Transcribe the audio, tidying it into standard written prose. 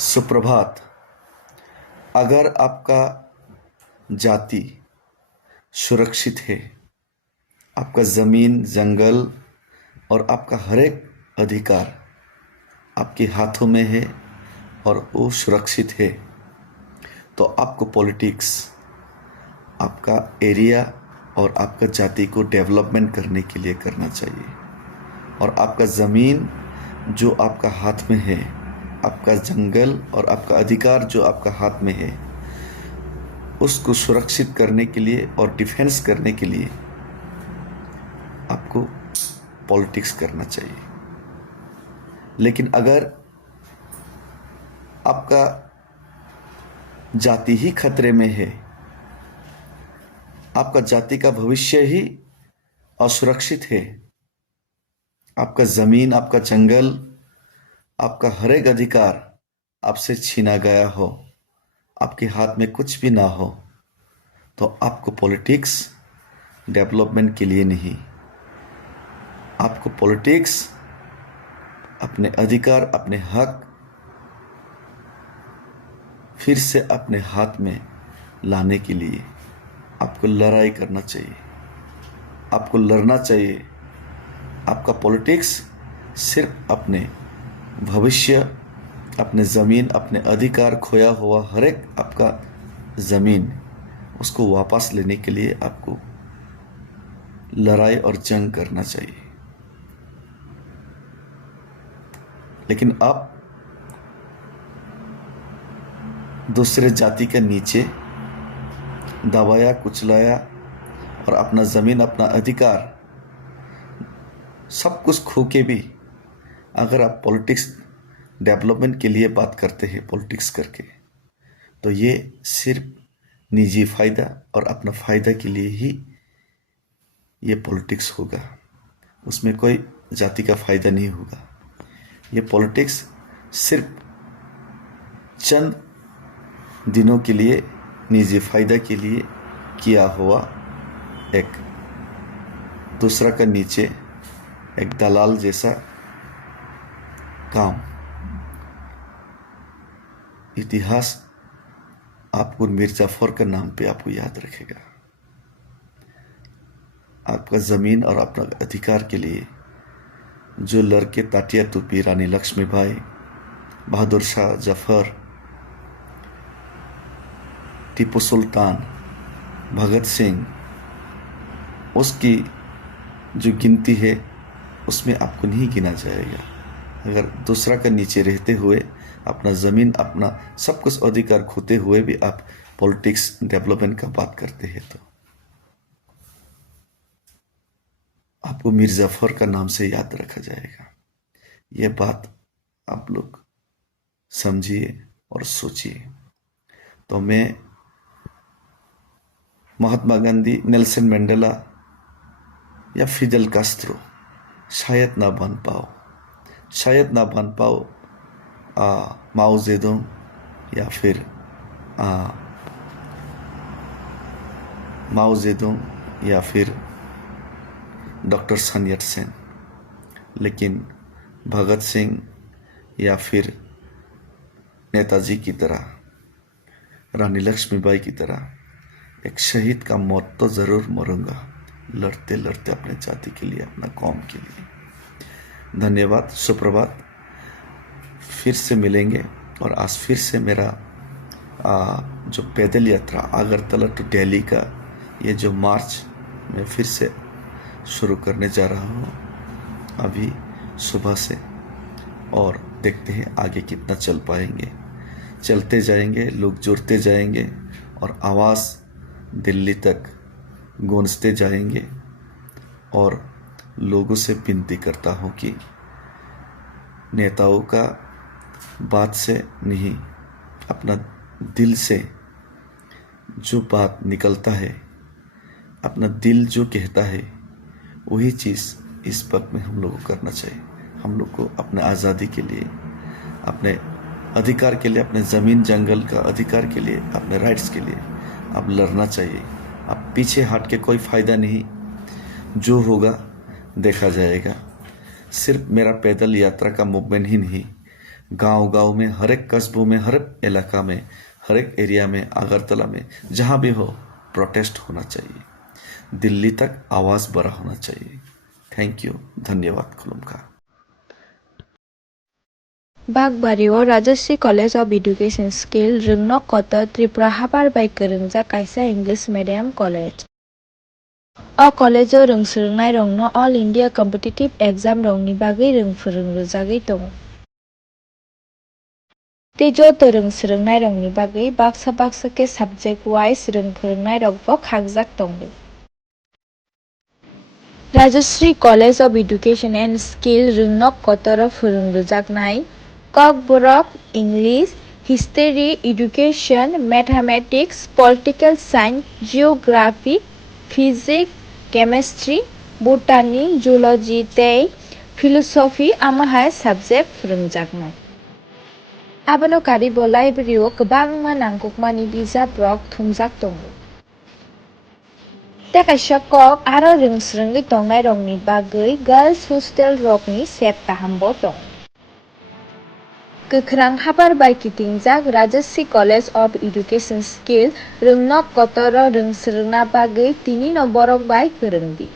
सुप्रभात। अगर आपका जाति सुरक्षित है, आपका ज़मीन, जंगल और आपका हर एक अधिकार आपके हाथों में है और वो सुरक्षित है, तो आपको पॉलिटिक्स आपका एरिया और आपका जाति को डेवलपमेंट करने के लिए करना चाहिए। और आपका ज़मीन जो आपका हाथ में है, आपका जंगल और आपका अधिकार जो आपका हाथ में है, उसको सुरक्षित करने के लिए और डिफेंस करने के लिए आपको पॉलिटिक्स करना चाहिए। लेकिन अगर आपका जाति ही खतरे में है, आपका जाति का भविष्य ही असुरक्षित है, आपका ज़मीन, आपका जंगल, आपका हर एक अधिकार आपसे छीना गया हो, आपके हाथ में कुछ भी ना हो, तो आपको पॉलिटिक्स डेवलपमेंट के लिए नहीं, आपको पॉलिटिक्स अपने अधिकार, अपने हक फिर से अपने हाथ में लाने के लिए आपको लड़ाई करना चाहिए, आपको लड़ना चाहिए। आपका पॉलिटिक्स सिर्फ अपने भविष्य, अपने ज़मीन, अपने अधिकार, खोया हुआ हर एक आपका ज़मीन, उसको वापस लेने के लिए आपको लड़ाई और जंग करना चाहिए। लेकिन आप दूसरे जाति के नीचे दबाया, कुचलाया और अपना ज़मीन, अपना अधिकार सब कुछ खो के भी अगर आप पॉलिटिक्स डेवलपमेंट के लिए बात करते हैं पॉलिटिक्स करके, तो ये सिर्फ निजी फ़ायदा और अपना फ़ायदा के लिए ही ये पॉलिटिक्स होगा, उसमें कोई जाति का फ़ायदा नहीं होगा। ये पॉलिटिक्स सिर्फ चंद दिनों के लिए निजी फ़ायदा के लिए किया हुआ एक दूसरा का नीचे एक दलाल जैसा काम। इतिहास आपको मीर जाफर का नाम पे आपको याद रखेगा। आपका ज़मीन और अपना अधिकार के लिए जो लड़के ताटिया टोपी, रानी लक्ष्मीबाई, बहादुर शाह जफर, टीपू सुल्तान, भगत सिंह, उसकी जो गिनती है उसमें आपको नहीं गिना जाएगा। अगर दूसरा का नीचे रहते हुए अपना ज़मीन, अपना सब कुछ अधिकार खोते हुए भी आप पॉलिटिक्स डेवलपमेंट का बात करते हैं, तो आपको मीर जाफर का नाम से याद रखा जाएगा। ये बात आप लोग समझिए और सोचिए। तो मैं महात्मा गांधी, नेल्सन मंडेला या फिडेल कास्ट्रो शायद ना बन पाओ, शायद ना बन पाओ माओ जेडोंग या फिर माओ जेडोंग या फिर डॉक्टर सन यट सेन, लेकिन भगत सिंह या फिर नेताजी की तरह, रानी लक्ष्मीबाई की तरह एक शहीद का मौत तो ज़रूर मरूंगा, लड़ते लड़ते अपने जाति के लिए, अपना कौम के लिए। धन्यवाद, सुप्रभात। फिर से मिलेंगे। और आज फिर से मेरा जो पैदल यात्रा अगरतला टू दिल्ली का ये जो मार्च मैं फिर से शुरू करने जा रहा हूँ अभी सुबह से, और देखते हैं आगे कितना चल पाएंगे। चलते जाएंगे, लोग जुड़ते जाएंगे और आवाज़ दिल्ली तक गूंजते जाएंगे। और लोगों से विनती करता हूँ कि नेताओं का बात से नहीं, अपना दिल से जो बात निकलता है, अपना दिल जो कहता है, वही चीज़ इस वक्त में हम लोग को करना चाहिए। हम लोग को अपने आज़ादी के लिए, अपने अधिकार के लिए, अपने ज़मीन जंगल का अधिकार के लिए, अपने राइट्स के लिए अब लड़ना चाहिए। अब पीछे हट के कोई फ़ायदा नहीं, जो होगा देखा जाएगा। सिर्फ मेरा पैदल यात्रा का मूवमेंट ही नहीं, गांव-गांव में, हर एक कस्बों में, हर एक इलाका में, हर एक एरिया में, अगरतला में, जहां भी हो प्रोटेस्ट होना चाहिए। दिल्ली तक आवाज बड़ा होना चाहिए। थैंक यू, धन्यवाद खुलुमखा। बागबारियाव Rajashree college of education skill रोंनक कत त्रिपुरा हाबार बाय गोरोंजा कायसा इंग्लिश मीडियम कलेज। अ कलेजाव रोंसोलोंनाय रंनो ऑल इंडिया कम्पिटिटिव एग्जाम रंगनि बागै रोंफोरोंजागै दं। तेजो रोंसोलोंनाय रंगनि बागै बाक्सा के सब्जेक्ट वाइज रोंफोरोंनाय रंबो खागजाक दं। Rajashree college of education and skill रोंनक कतर फोरोंजागनाय Kokborok English, history, education, mathematics, political science, geography, physics, chemistry, botany, zoology तै फिलसफी आमाहाय सब्जेक्ट फोरोंजागनाय। आबोनो कारिबो लाइब्रेरियाव गोबां नांगौमानि बिजाब रक थुमजाक दं। तेकाइसा कक आरो रोंसोलोंनाय दंनाय रंनि बागै गर्ल्स हॉस्टेल रकनि सेप गाहामबो दं। गोख्रां हाबार बायकिटिंजाक Rajashree college of education skill रोंनक कतर रोंसोलोंना बागै 3 नम्बरक बाय गोरोंदि।